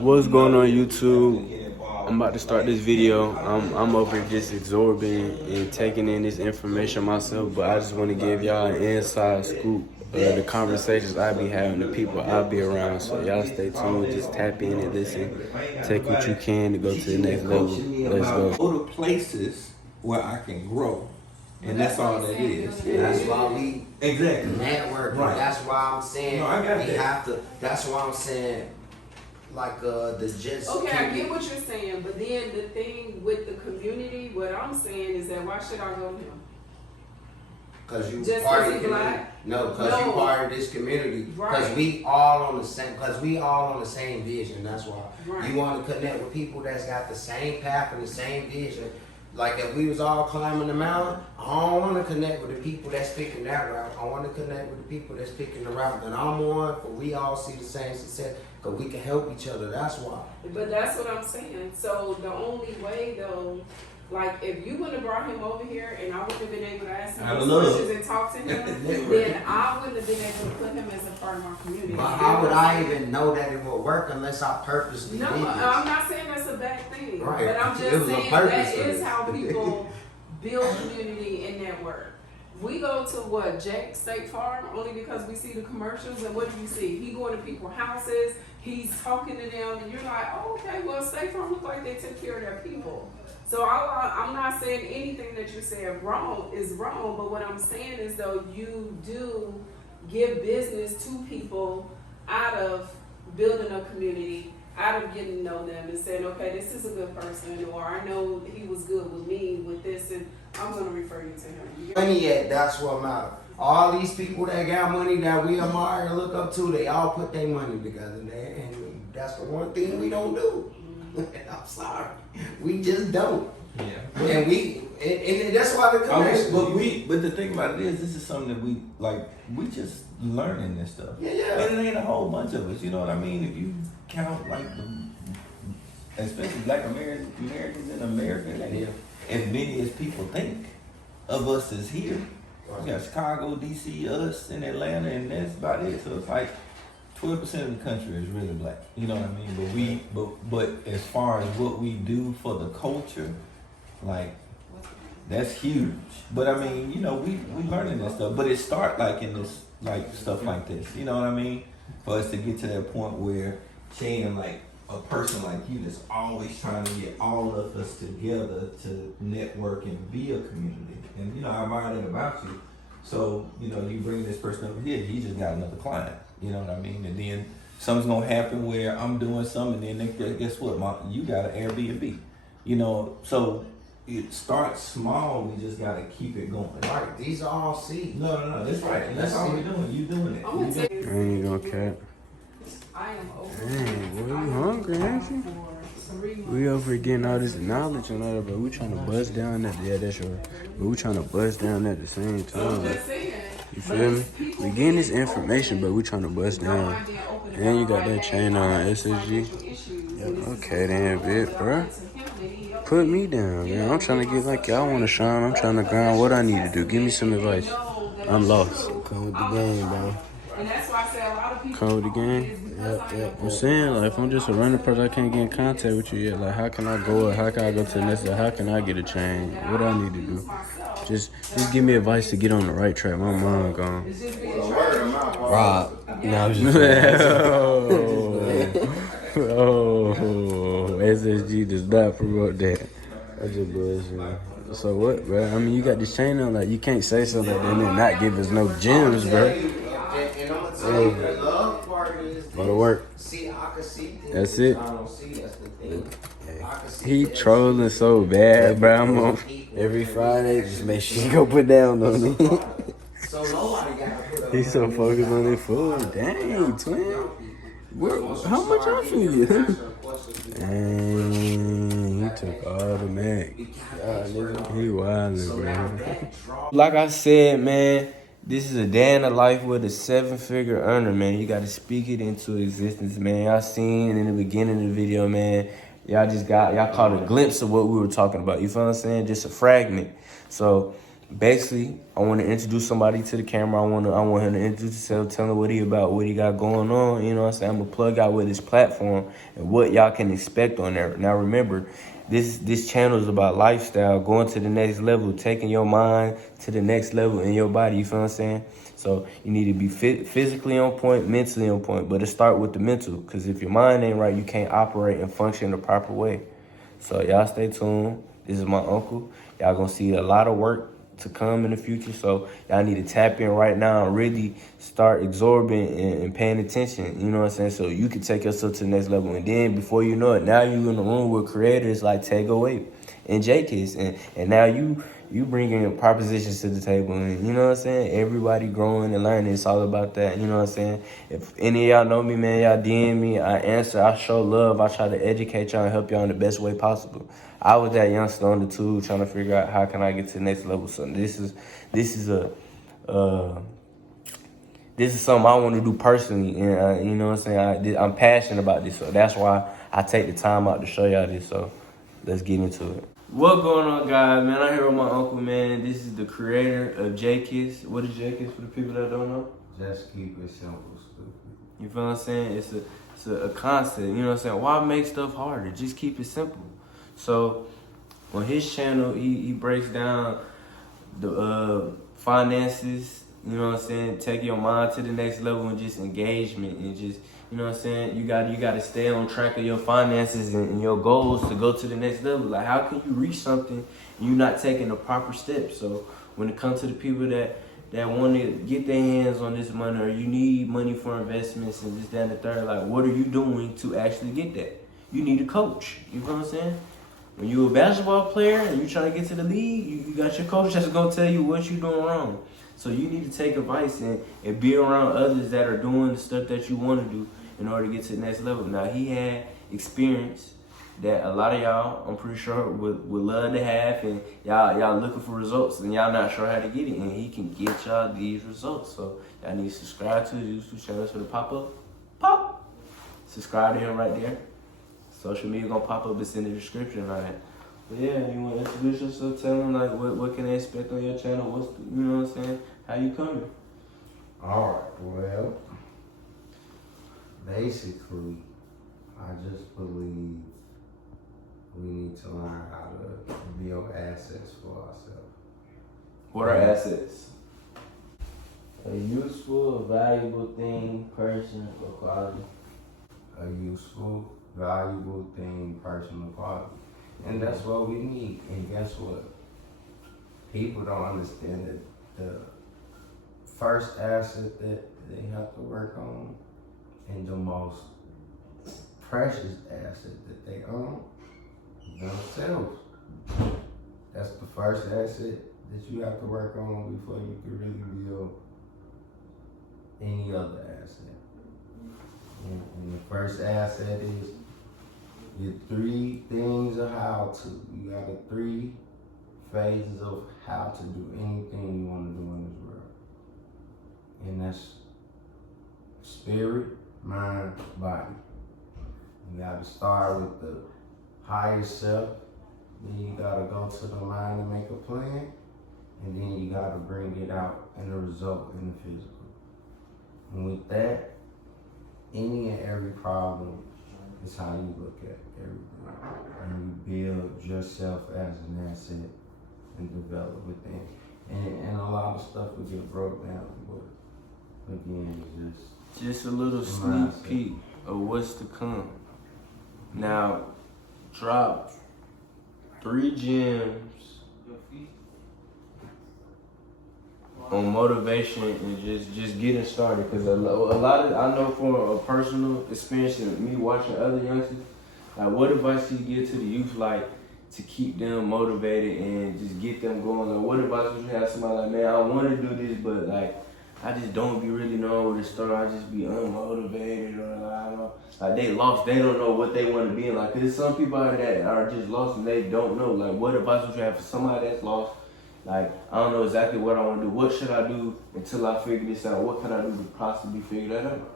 What's going on YouTube? I'm about to start this video. I'm over here just absorbing and taking in this information myself, but I just want to give y'all an inside scoop of the conversations I be having, the people I be around. So y'all stay tuned, just tap in and listen. Take what you can to go to the next level. Let's go. Go to places where I can grow. And that's all that is. That's why we network. Right. That's why I'm saying we that. have to. That's why I'm saying, like the just. Okay, I get what you're saying, but then the thing with the community, what I'm saying is that why should I go to him? Cause you Just part 'cause of he the black? community. No, cause you part of this community. Cause Right. we all on the same. Cause we all on the same vision. That's why Right. you want to connect with people that's got the same path and the same vision. Like if we was all climbing the mountain, I don't want to connect with the people that's picking that route. I want to connect with the people that's picking the route that I'm on, for we all see the same success, because we can help each other. That's why. But that's what I'm saying. So the only way though, like if you wouldn't have brought him over here and I wouldn't have been able to ask him those questions and talk to him, then I wouldn't have been able to put him as a part of my community. But how would I even know that it would work unless I purposely No, did this? I'm not saying that's a bad thing. Right. But I'm It just was a saying purpose that for is this. how people build community and network. We go to what, Jack State Farm only because we see the commercials, and what do you see? He going to people's houses, he's talking to them, and you're like, oh, okay, well, State Farm look like they took care of their people. So I'm not saying anything that you're saying wrong is wrong, but what I'm saying is though you do give business to people out of building a community, out of getting to know them and saying, okay, this is a good person, or I know he was good with me with this, and I'm going to refer you to him. Money at, that's what matters. All these people that got money that we admire and look up to, they all put their money together there, and that's the one thing we don't do. I'm sorry, we just don't. Yeah. And and that's why the connection. But the thing about it is, this is something that we just learning this stuff. Yeah. And it ain't a whole bunch of us. You know what I mean? If you count like especially Black Americans in America, it ain't as many as people think of us as here. We got Chicago, DC, us in Atlanta, and that's about it. So it's like 12% of the country is really black. You know what I mean? But as far as what we do for the culture, like that's huge. But I mean, you know, we learning that stuff. But it start like in this like stuff like this. You know what I mean? For us to get to that point where seeing like a person like you that's always trying to get all of us together to network and be a community. And you know, I admire that about you. So, you know, you bring this person over here, you just got another client. You know what I mean? And then something's gonna happen where I'm doing something, and then guess what? You got an Airbnb. You know, so it starts small. We just gotta keep it going. Right, these are all seeds. No, that's right. And that's all we're doing. You doing it. I'm going to tell you, I ain't gonna cap. I am over. Dang, boy, you hungry, ain't you? We over here getting all this knowledge and all that, but we trying to bust down that. Yeah, that's right. But we trying to bust down at the same time. Like, you feel me? We getting this information, but we trying to bust down. And you got that chain on SSG. Yep. Okay then, bit, bro. Put me down, man. I'm trying to get like y'all want to shine. I'm trying to grind. What I need to do? Give me some advice. I'm lost. Come with the game, bro. And that's why I say a lot of people. Come with the game. Yep. I'm saying, like, if I'm just a running person, I can't get in contact with you yet. Like, how can I go? How can I go to the next level? How can I get a chain? What do I need to do? Just give me advice to get on the right track. My mind gone. Rob. No, I was just oh, SSG does not promote that. I just bullshit. So what, bro? I mean, you got this chain on, like, you can't say something like that and then not give us no gems, bro. And I'm gonna tell you, the love part is Go to work. See, I can see things. That's it. I don't see. That's the thing. I can see He things. trolling so bad, bro. I'm on. every Friday. Just make sure you go put down on me. So nobody got to put up. He's so focused on his food. Dang, twin. How much off of you? Dang, he took all the mag. He wildin', bro. Like I said, man, this is a day in the life with a 7-figure earner, man. You got to speak it into existence, man. Y'all seen in the beginning of the video, man. Y'all caught a glimpse of what we were talking about. You feel what I'm saying? Just a fragment. So basically, I want to introduce somebody to the camera. I want him to introduce himself, tell him what he about, what he got going on. You know what I'm saying? I'm gonna plug out with his platform and what y'all can expect on there. Now remember, this channel is about lifestyle, going to the next level, taking your mind to the next level in your body. You feel what I'm saying? So you need to be physically on point, mentally on point, but it start with the mental. Because if your mind ain't right, you can't operate and function the proper way. So y'all stay tuned. This is my uncle. Y'all gonna see a lot of work to come in the future. So y'all need to tap in right now and really start absorbing and paying attention. You know what I'm saying? So you can take yourself to the next level. And then before you know it, now you in the room with creators like Taegoape and J-Kiss. And now you bringing propositions to the table. And you know what I'm saying? Everybody growing and learning. It's all about that. You know what I'm saying? If any of y'all know me, man, y'all DM me. I answer. I show love. I try to educate y'all and help y'all in the best way possible. I was that youngster on the tube trying to figure out how can I get to the next level. So this is something I want to do personally, and you know what I'm saying. I'm passionate about this, so that's why I take the time out to show y'all this. So let's get into it. What going on, guys? Man, I'm here with my uncle. Man, this is the creator of J-Kiss. What is J-Kiss for the people that don't know? Just keep it simple, stupid. You feel what I'm saying? It's a concept. You know what I'm saying? Why make stuff harder? Just keep it simple. So on his channel, he breaks down the finances. You know what I'm saying? Take your mind to the next level and just engagement and just, you know what I'm saying? You got to stay on track of your finances and your goals to go to the next level. Like, how can you reach something and you're not taking the proper steps? So when it comes to the people that want to get their hands on this money, or you need money for investments and this, that, and the third, like, what are you doing to actually get that? You need a coach. You know what I'm saying? When you're a basketball player and you trying to get to the league, you got your coach that's going to tell you what you're doing wrong. So you need to take advice and be around others that are doing the stuff that you want to do in order to get to the next level. Now, he had experience that a lot of y'all, I'm pretty sure, would love to have, and y'all looking for results and y'all not sure how to get it, and he can get y'all these results. So y'all need to subscribe to his YouTube channel for the pop. Subscribe to him right there. Social media gonna pop up, it's in the description, right? But yeah, you wanna introduce yourself, tell them like what can they expect on your channel, you know what I'm saying, how you coming? Alright, well, basically, I just believe we need to learn how to build assets for ourselves. What are assets? A useful, valuable thing, person, or quality. A useful, valuable thing, personal quality. And that's what we need. And guess what? People don't understand that the first asset that they have to work on and the most precious asset that they own is themselves. That's the first asset that you have to work on before you can really build any other asset. And the first asset is your 3 things of how to. You got the 3 phases of how to do anything you want to do in this world. And that's spirit, mind, body. You got to start with the higher self. Then you got to go to the mind and make a plan. And then you got to bring it out in the result in the physical. And with that, any and every problem is how you look at everything. And you build yourself as an asset and develop within. And a lot of stuff will get broke down, but again, it's Just a little sneak peek of what's to come. Now, drop 3 gems on motivation and just getting started. Because a lot of, I know from a personal experience and me watching other youngsters, like, what advice do you give to the youth, like, to keep them motivated and just get them going? Like, what advice would you have somebody like, man, I want to do this, but like, I just don't be really knowing where to start. I just be unmotivated, or like, I don't know, like, they lost. They don't know what they want to be in. Like, there's some people out there that are just lost and they don't know. Like, what advice would you have for somebody that's lost? Like, I don't know exactly what I want to do. What should I do until I figure this out? What can I do to possibly figure that out?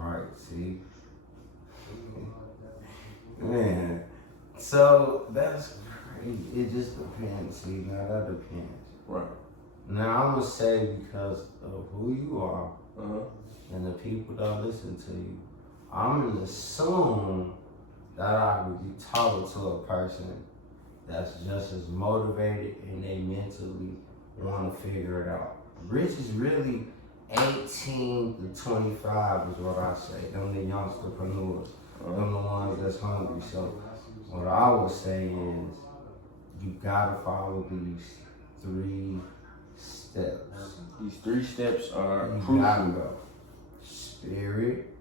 right, see? Man, so that's crazy. It just depends, see, now that depends. Right. Now I'm gonna say because of who you are Uh-huh. and the people that listen to you, I'm gonna assume that I would be talking to a person that's just as motivated and they mentally want to figure it out. Rich is really 18 to 25 is what I say. Them the youngsterpreneurs. Them the ones that's hungry. So what I would say is you gotta follow these 3 steps. These 3 steps are You crucial. gotta go. Spirit,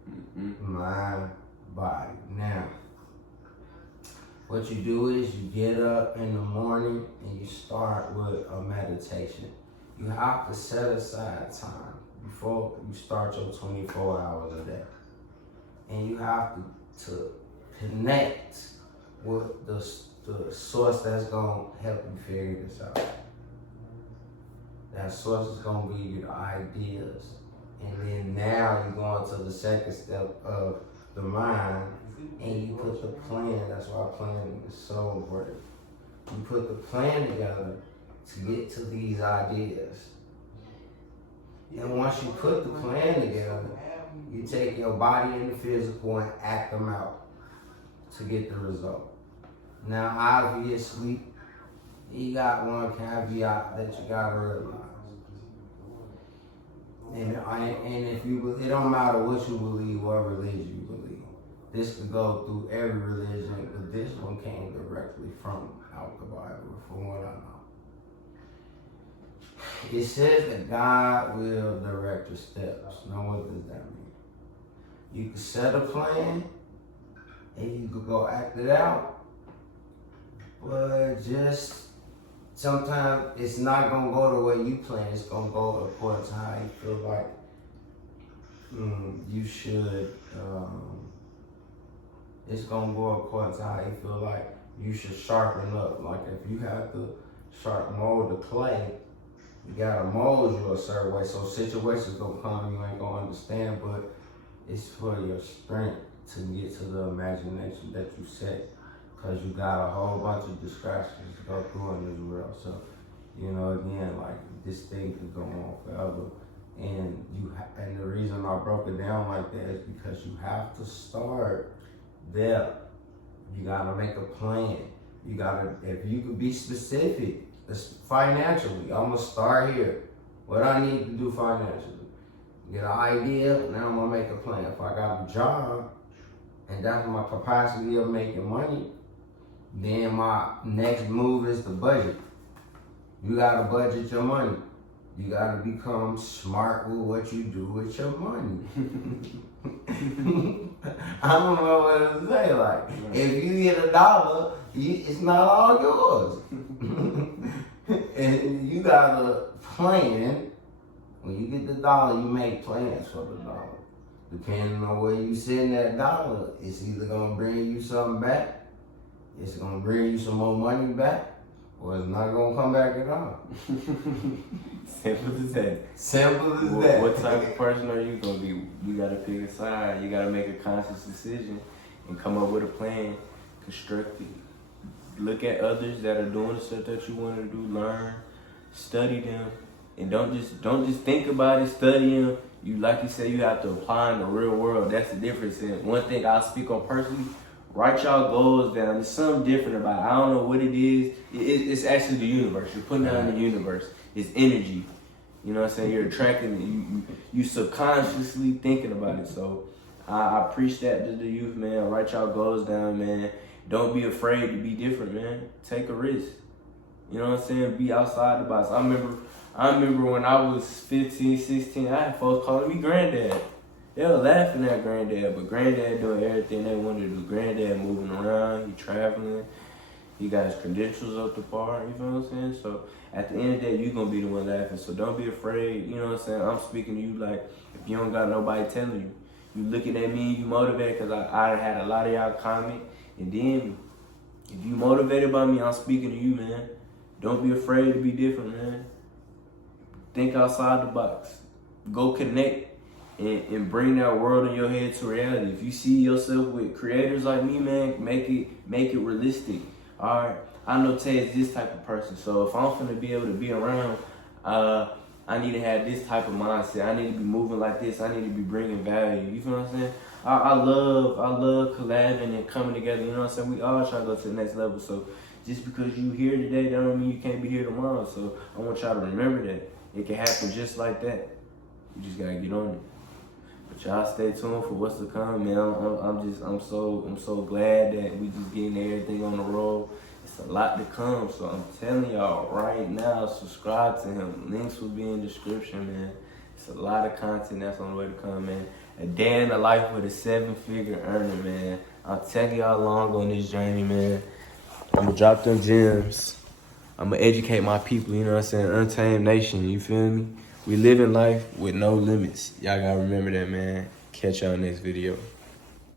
mind, body. Now, what you do is you get up in the morning and you start with a meditation. You have to set aside time before you start your 24 hours a day. And you have to connect with the source that's gonna help you figure this out. That source is gonna give you the ideas. And then now you go into the second step of the mind and you put the plan. That's why planning is so important. You put the plan together to get to these ideas. And once you put the plan together, you take your body and the physical and act them out to get the result. Now, obviously, you got one caveat that you gotta realize. And if you, it don't matter what you believe, what religion you believe. This could go through every religion, but this one came directly from out the Bible, from what I know. It says that God will direct your steps. Now, what does that mean? You can set a plan, and you could go act it out, but just sometimes it's not gonna go the way you plan. It's gonna go according to how you feel like you should. It's gonna go according to how you feel like you should sharpen up. Like if you have to mold the clay, you gotta mold you a certain way. So situations gonna come you ain't gonna understand, but it's for your strength to get to the imagination that you set. Cause you got a whole bunch of distractions to go through in this world. So, you know, again, like this thing could go on forever. And and the reason I broke it down like that is because you have to start there. You gotta make a plan. You gotta, if you could be specific, financially, I'm gonna start here. What I need to do financially. Get an idea, now I'm gonna make a plan. If I got a job, and that's my capacity of making money, then my next move is the budget. You gotta budget your money. You gotta become smart with what you do with your money. I don't know what to say. Like, if you get $1, it's not all yours. And you gotta plan. When you get the $1, you make plans for the $1. Depending on where you send that $1, it's either gonna bring you something back, it's gonna bring you some more money back, or it's not gonna come back at all. Simple as that. Simple as that. What type of person are you gonna be? You gotta pick a side. You gotta make a conscious decision and come up with a plan, construct it. Look at others that are doing the stuff that you want to do. Learn, study them, and don't just think about it. Study them. You, like you said, you have to apply in the real world. That's the difference. And one thing I'll speak on personally, write y'all goals down. There's something different about it. I don't know what it is. It's actually the universe. You're putting it on the universe. It's energy. You know what I'm saying? You're attracting it. You subconsciously thinking about it. So I preach that to the youth, man. Write y'all goals down, man. Don't be afraid to be different, man. Take a risk. You know what I'm saying? Be outside the box. I remember when I was 15, 16, I had folks calling me granddad. They were laughing at granddad, but granddad doing everything they wanted to do. Granddad moving around, he traveling, he got his credentials up to par, you know what I'm saying? So at the end of the day, you're gonna be the one laughing. So don't be afraid, you know what I'm saying? I'm speaking to you like, if you don't got nobody telling you, you looking at me, you motivated, because I had a lot of y'all comment, and then if you motivated by me, I'm speaking to you, man. Don't be afraid to be different, man. Think outside the box. Go connect and bring that world in your head to reality. If you see yourself with creators like me, man, make it realistic. alright, I know Tay is this type of person, so if I'm finna be able to be around, I need to have this type of mindset. I need to be moving like this. I need to be bringing value. You feel what I'm saying? I love collabing and coming together. You know what I'm saying? We all trying to go to the next level. So just because you here today, that don't mean you can't be here tomorrow. So I want y'all to remember that it can happen just like that. You just gotta get on it. But y'all stay tuned for what's to come, man. I'm so glad that we just getting everything on the road. It's a lot to come, so I'm telling y'all right now, subscribe to him. Links will be in the description, man. It's a lot of content that's on the way to come, man. A day in the life with a 7-figure earner, man. I'll take y'all along on this journey, man. I'm gonna drop them gems. I'm gonna educate my people, you know what I'm saying? Untamed Nation, you feel me? We live in life with no limits. Y'all gotta remember that, man. Catch y'all next video.